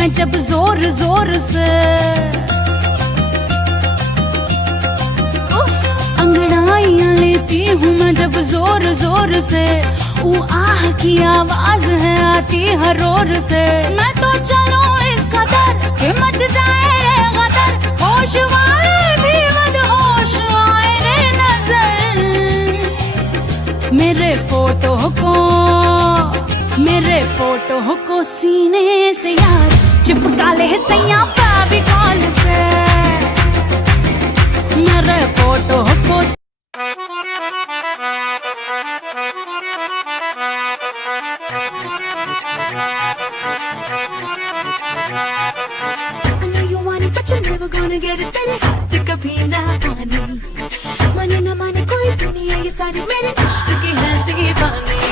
मैं जब जोर जोर से, अंगड़ाइयां लेती हूँ मैं जब जोर जोर से, वो आह की आवाज है आती हर रोर से। मैं तो चलूं इस कदर कि मच जाए गदर, होश वाले भी मदहोश आए रे नजर। मेरे फोटो को सीने से यार चिपका ले सैया फेविकॉल से, मेरे फोटो को। Gonna get it तेरे हाथ कभी ना पानी, माने ना माने कोई दुनिया ये सारी मेरे इश्क की है दीवानी।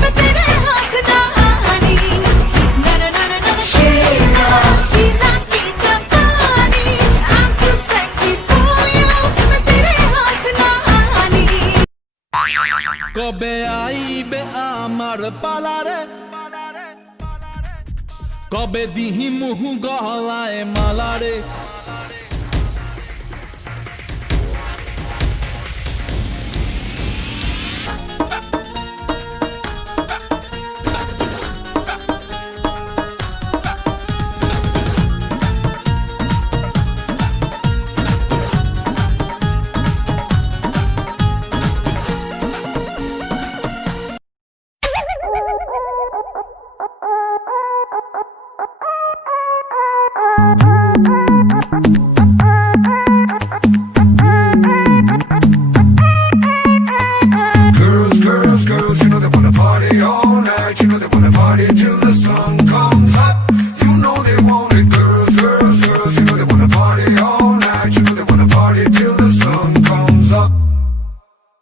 मैं तेरे हाथ ना आनी, ना ना ना ना शीला की जापानी, I'm too sexy for you। मैं तेरे हाथ ना आनी। কবে আইবে আমার পালারে, কবে দিহি মুহু গলায় মালারে।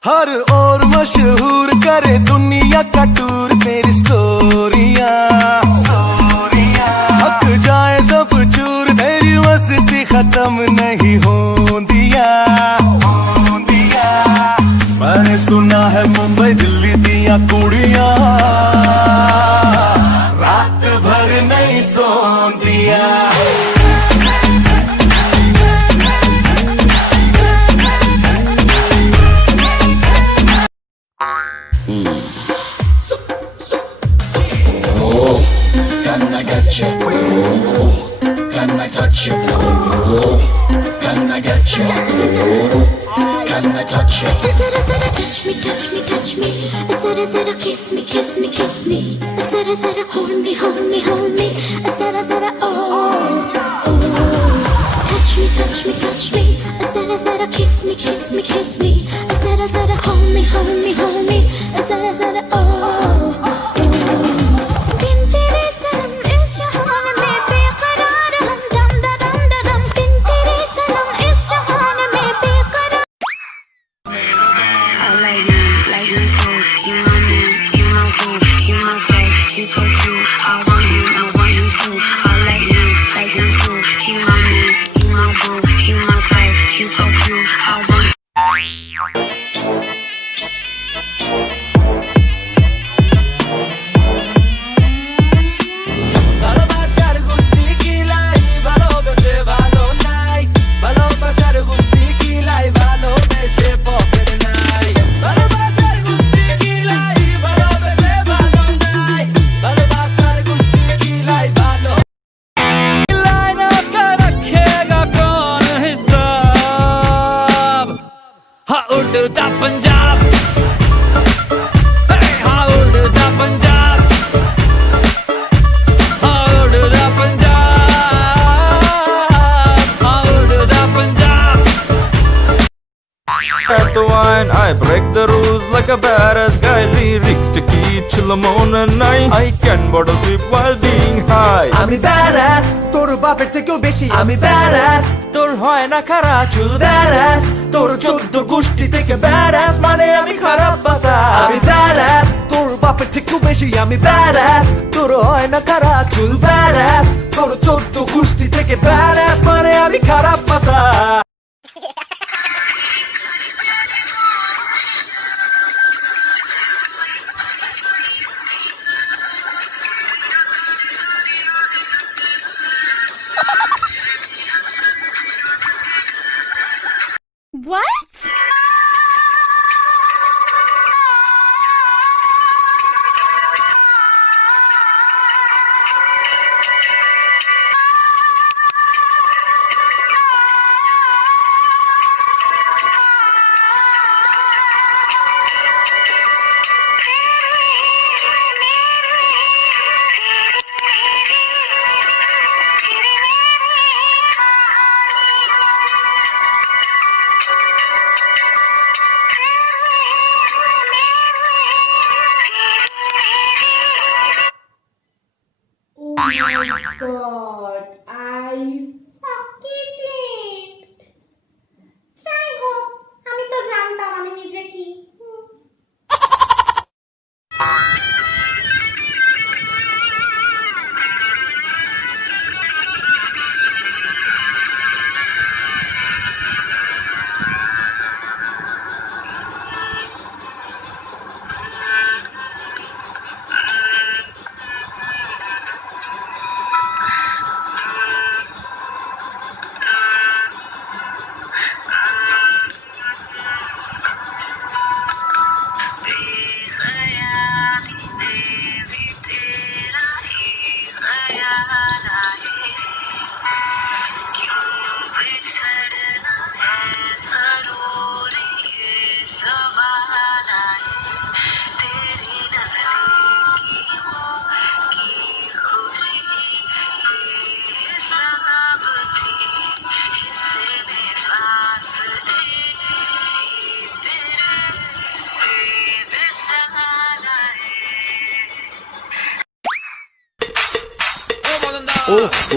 हर ओर मशहूर करे दुनिया का टूर तेरी स्टोरियां, हक जाए सब चूर तेरी मस्ती खत्म नहीं होंदिया। मैंने सुना है मुंबई दिल्ली दिया कुड़ियां रात भर नहीं Sondiya. Can I get you? Can I touch you? Can I get you? Can I touch you? Zara zara touch me, touch me, touch me. Zara zara kiss me, kiss me, kiss me. Zara zara hold me, hold me, hold me. Zara zara oh oh. Touch me, touch me, touch me. Zara zara kiss me, kiss me, kiss me. Zara zara hold me, hold me, hold me. Zara zara oh oh. बिन तेरे सनम इस जहान में बेकरार हम दम दा दम दा दम। बिन तेरे सनम इस जहान में बेकरार। I like you so. You my man, you my boo, you my type, you so cute. I want you too. I like you too. You my man, you my boo, you my type, you so cute. I want उड़ता पंजाब, हाँ उड़ता पंजाब, हाँ उड़ता पंजाब, हाँ उड़ता Punjab. At the wine, I break the rules like a badass guy. Lyrics to keep chill on a night. I can bottle sweep while being high. আমি ব্যারাস তোর বাপের থেকেও বেশি, আমি ব্যারাস তোর হয় না খারা চুল, ব্যারাস তোর 14 গোষ্ঠী থেকে ব্যারাস মানে আমি খারাপ বাসা। আমি ব্যারাস তোর বাপের থেকেও বেশি, আমি ব্যারাস তোর হয় না খারা চুল, ব্যারাস তোর 14 গোষ্ঠী থেকে ব্যারাস মানে আমি খারাপ বাসা। God, I fucking it. যাই হোক, আমি তো জানতাম আমি নিজে কি।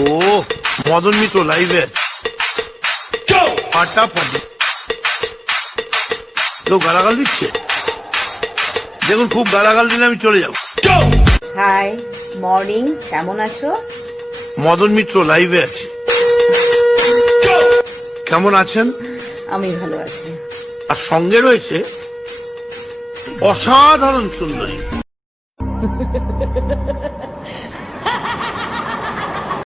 ও মদন মিত্র লাইভে ফাটাফাটি কেউ গালাগাল দিচ্ছে দেখুন, খুব গালাগাল দিলে আমি চলে যাবো। হাই মর্নিং, কেমন আছো? মদন মিত্র লাইভে আছে, কেমন আছেন? আমি ভালো আছি। আর সঙ্গে রয়েছে অসাধারণ সুন্দরী।